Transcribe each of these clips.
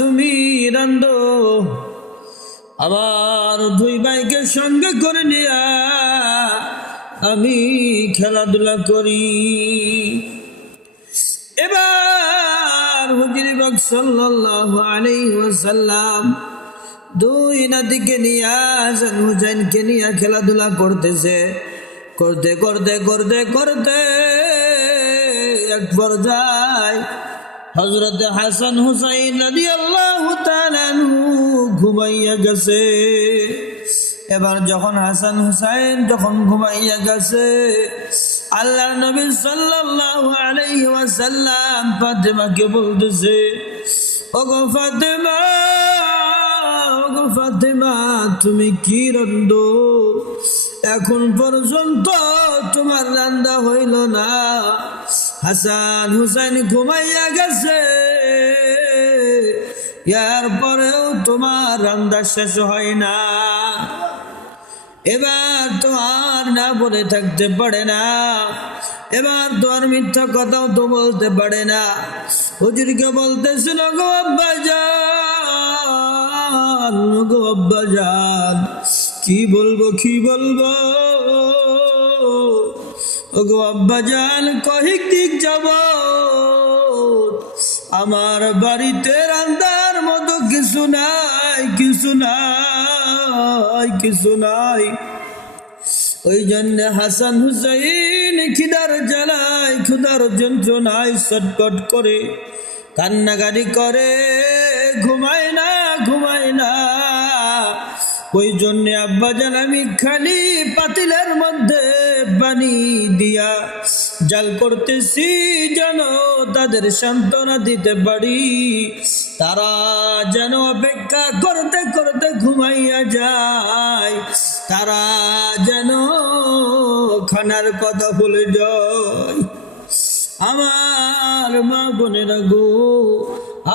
তুমি রান্ধ। আবার দুই ভাইকে সঙ্গে করে নিয়া আমি খেলাধুলা করি। এবার হুজুরি বাগ সাল্লাল্লাহু আলাইহি ওয়াসাল্লাম দুই নাতিকে নিয়ে হাসান হুসাইনকে নিয়ে খেলাধুলা করতেছে। করতে করতে করতে করতে এক পর্যায়ে হজরত হাসান হুসাইন রাজি আল্লাহ ঘুমাইয়া গেছে। এবার যখন হাসান হুসাইন যখন ঘুমাইয়া গেছে আল্লাহ নবী সাল্লাল্লাহু আলাইহি ওয়াসাল্লাম ফাতেমাকে বলতেছে, ওগো ফাতেমা ওগো ফাতেমা, তুমি কি রন্দ? এখন পর্যন্ত তোমার রান্না হইল না। হাসান হুসাইন ঘুমাইয়া গেছে। ইয়ার পরেও তোমার রান্না শেষ হয় না। এবার তো আর না বলে থাকতে পারে না। এবার তো আর মিথ্যা কথাও তো বলতে পারে না। হুজুরকে বলতেছিল গো গো আব্বা কি বলব কি বলব? ওগো আব্বা যান কহিক দিক যাব আমার বাড়িতে রান্দার মতো কিছু নাই কিছু নাই কিছু নাই। ওই জন্য হাসান হুসাইন খিদার জ্বালায় ক্ষুদার যন্ত্রণায় ছটপট করে কান্নাগাড়ি করে, ঘুমায় না ঘুমায় না। ওই জন্য আব্বাজান আমি খালি পাতিলের মধ্যে পানি দিয়া। জাল করতেছি যেন তাদের সান্ত্বনা দিতে পারি। তারা যেন অপেক্ষা করতে করতে ঘুমাইয়া যায়। তারা যেন খানার কথা ভুলে যায়। আমার মা বোনেরা গো,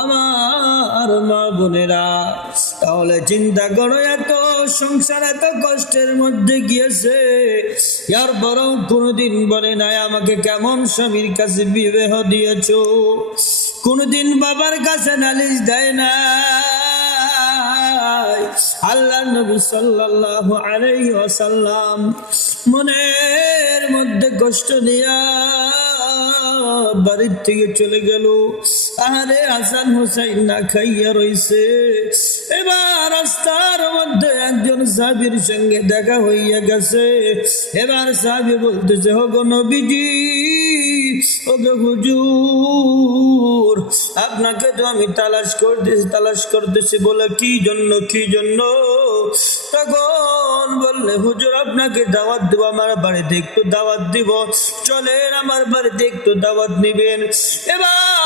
আমার মা বোনেরা, তাহলে চিন্তা করো এত সংসার এত কষ্টের মধ্যে গিয়েছে। ইয়ার বরং কোনোদিন বলে নাই, আমাকে কেমন স্বামীর কাছে বিবাহ দিয়েছ? কোনোদিন বাবার কাছে নালিশ দেয় না আল্লাহ নবী সাল্লাল্লাহু আলাইহি ওয়াসাল্লাম মনের মধ্যে কষ্ট নিয়া বাড়ির থেকে চলে গেল। আরে হাসান হুসাইন না খাইয়া রইছে। এবার রাস্তার মধ্যে একজন সাবির সঙ্গে দেখা হইয়া গেছে। এবার সাবি বলতেছে হগো নবীজি ওকে হুজুর, আপনাকে তো আমি তালাশ করতেছি তালাশ করতেছি বলে কি জন্য কি জন্য? তখন বললে, হুজুর, আপনাকে দাওয়াত দিব, আমার বাড়িতে একটু দাওয়াত দিব। চলেন, আমার বাড়িতে একটু দাওয়াত নিবেন। এবার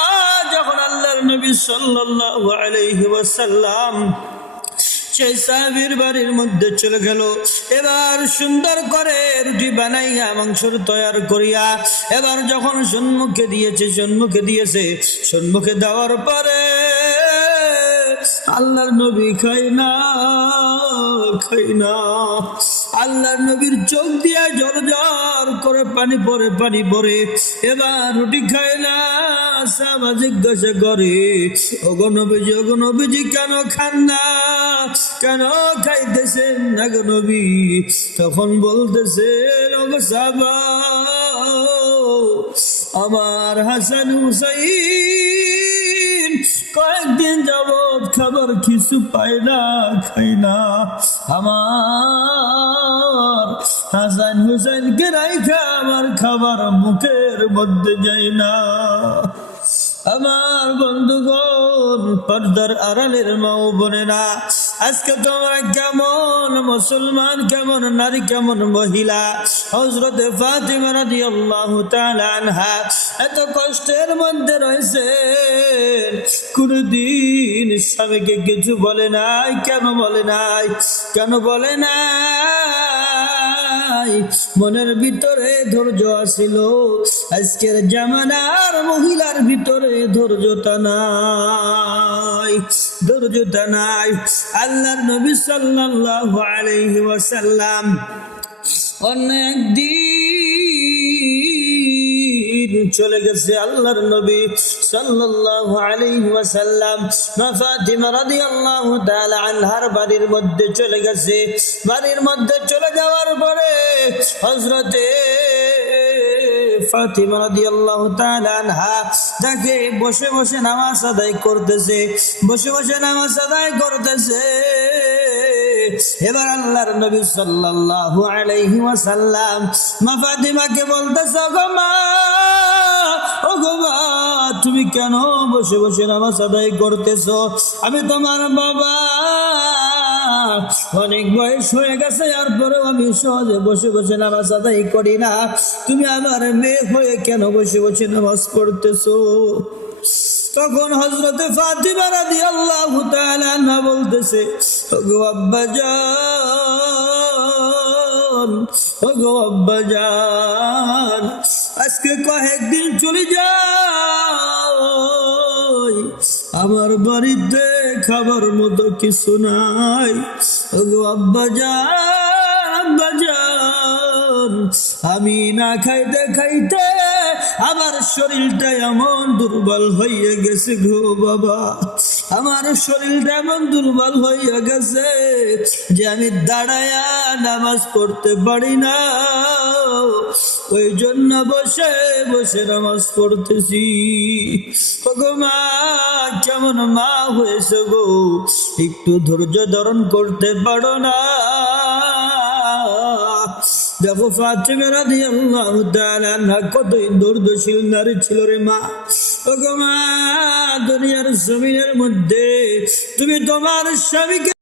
যখন আল্লাহর নবী সাল্লাল্লাহু আলাইহি ওয়াসাল্লাম সেই বাড়ির মধ্যে চলে গেল। এবার সুন্দর করে রুটি বানাইয়া, মাংসর তৈয়ার করিয়া, এবার যখন সম্মুখে দিয়েছে সম্মুখে দিয়েছে, সম্মুখে দেওয়ার পরে আল্লাহর নবী খাই না খাই না। আল্লাহর নবীর চোখ দিয়া জর জর করে পানি পরে পানি পরে। এবার রুটি খায় না, সাবা জিজ্ঞাসা করে অগনবীজি অগনবীজি কেন খান না? কেন খাইতেছেন না গো নবী? তখন বলতেছে ওগো সাবা, আমার হাসান হুসাইন কয়েকদিন যাব খাবার কিছু পাই না, খাই না। আমার হাসান হুসাইনকে রাইখা আমার খাবার মুখের মধ্যে যায় না। আমার বন্ধুগণ, পর্দার আড়ালের মাও বোনেরা, আজকে তোমরা কেমন? মুসলমান কেমন? নারী কেমন? মহিলা? হজরতে ফাতিমা রাদিয়াল্লাহু তাআলা আনহা, এত কষ্টের মধ্যে রয়েছে কোনদিন স্বামীকে কিছু বলে নাই, কেন বলে নাই, কেন বলে নাই? মনের ভিতরে ধৈর্য আসিল আজকের জামানার মহিলার ভিতরে ধৈর্যতা নাই ধৈর্যতা নাই। আল্লাহর নবী সাল্লাল্লাহু আলাইহি ওয়াসাল্লাম অন্য একদিন চলে গেছে আল্লাহর নবী সাল্লাল্লাহু আলাইহি ওয়াসাল্লাম। মা ফাতিমা রাদিয়াল্লাহু তাআলা আনহার বাড়ির মধ্যে চলে গেছে। বাড়ির মধ্যে চলে যাওয়ার পরে হযরতে ফাতিমা রাদিয়াল্লাহু তাআলা আনহা তাকে বসে বসে নামাজ আদায় করতেছে। বসে বসে নামাজ আদায় করতেছে। এবার আল্লাহর নবী সাল্লাল্লাহু আলাইহি ওয়াসাল্লাম, মা ফাতিমাকে বলতেছে গো মা ও গো তুমি কেন বসে বসে নামাজ আদায় করতেছো? আমি তোমার বাবা। অনেক বয়স হয়ে গেছে আর পরেও আমি সহজে বসে বসে নামাজ আদায় করি না। তুমি আমার মেয়ে হয়ে কেন বসে বসে নামাজ পড়তেছো? তখন হজরতে ফাতিমা রাদিয়াল্লাহু তাআলা বলতেছে ওগো আব্বা জান আজকে কয়েকদিন চলে যাও আমার বাড়িতে খাবার মতো কিছু নাই। ওগো আব্বা জান আব্বা জান আমি না খাইতে খাইতে আমার শরীরটা এমন দুর্বল হইয়া গেছে গো বাবা। আমার শরীরটা এমন দুর্বল হইয়া গেছে যে আমি দাঁড়ায়া নামাজ পড়তে পারি না। ওই জন্য বসে বসে নামাজ পড়তেছি। মা, কেমন মা হয়েছে গো? একটু ধৈর্য ধারণ করতে পারো না। দেখো ফাতিমা রাদিয়াল্লাহু তাআলা কতই দুর্দশীল নারী ছিল রে মা। দুনিয়ার জমিনের মধ্যে তুমি তোমার স্বামীকে